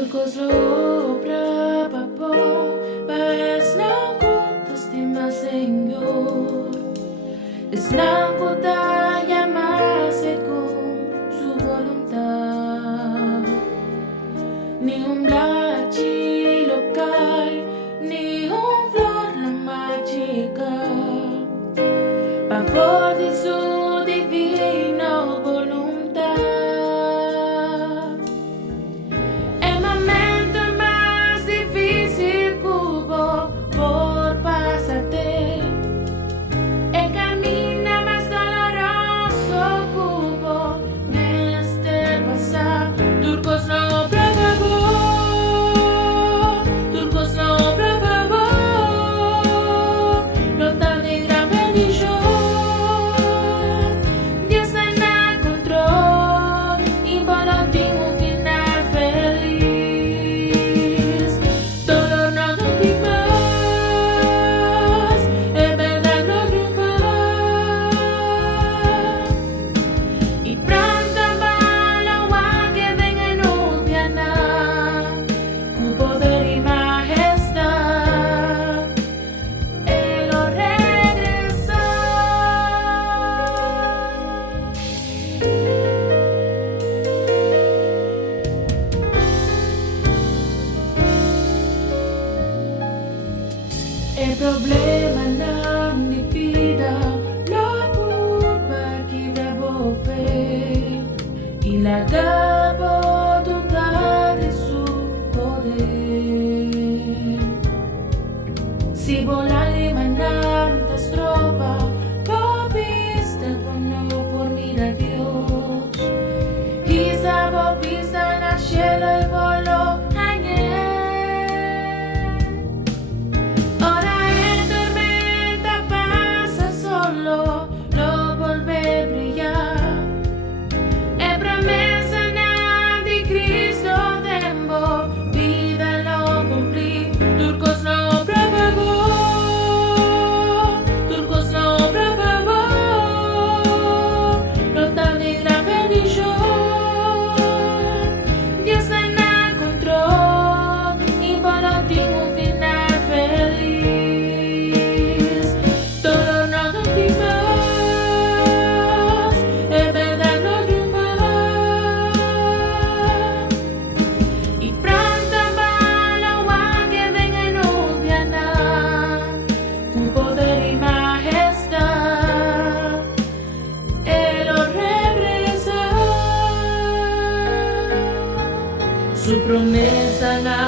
Turcos lo brababo, paes na kutas di Senhor. Es na kuta llamase con su voluntad. Ni un blachi local, ni un flor la mágica, favor de su divina voluntad. El momento más difícil que hubo por pasarte, el camino más doloroso que hubo en este pasar. Turcos no brababo, turcos no brababo, nota de gran bendición. Dios está en el control y para ti un final feliz. Dolor no más, es verdad no triunfar. Y pronto va la agua que venga en Ubiana, tu poder y majestad, Él lo regresó. El problema no mi vida lo culpa que bravo fe y la gabo duda de su poder. Si volar de manantas trova, vista cuando por mira Dios. Quizá vista na cielo y voló ayer. Ora en tormenta pasa solo, lo vuelve a brillar. En promesa de Cristo dembo, vida lo cumplí. Turcos no brababo, turcos no brababo, nota de gran bendición. Dios está en el control y para ti un final feliz. Dolor no más, es verdad no triunfar. Y pronto va la agua que venga en Ubiana, tu poder y majestad, Él lo regresa. Su promesa la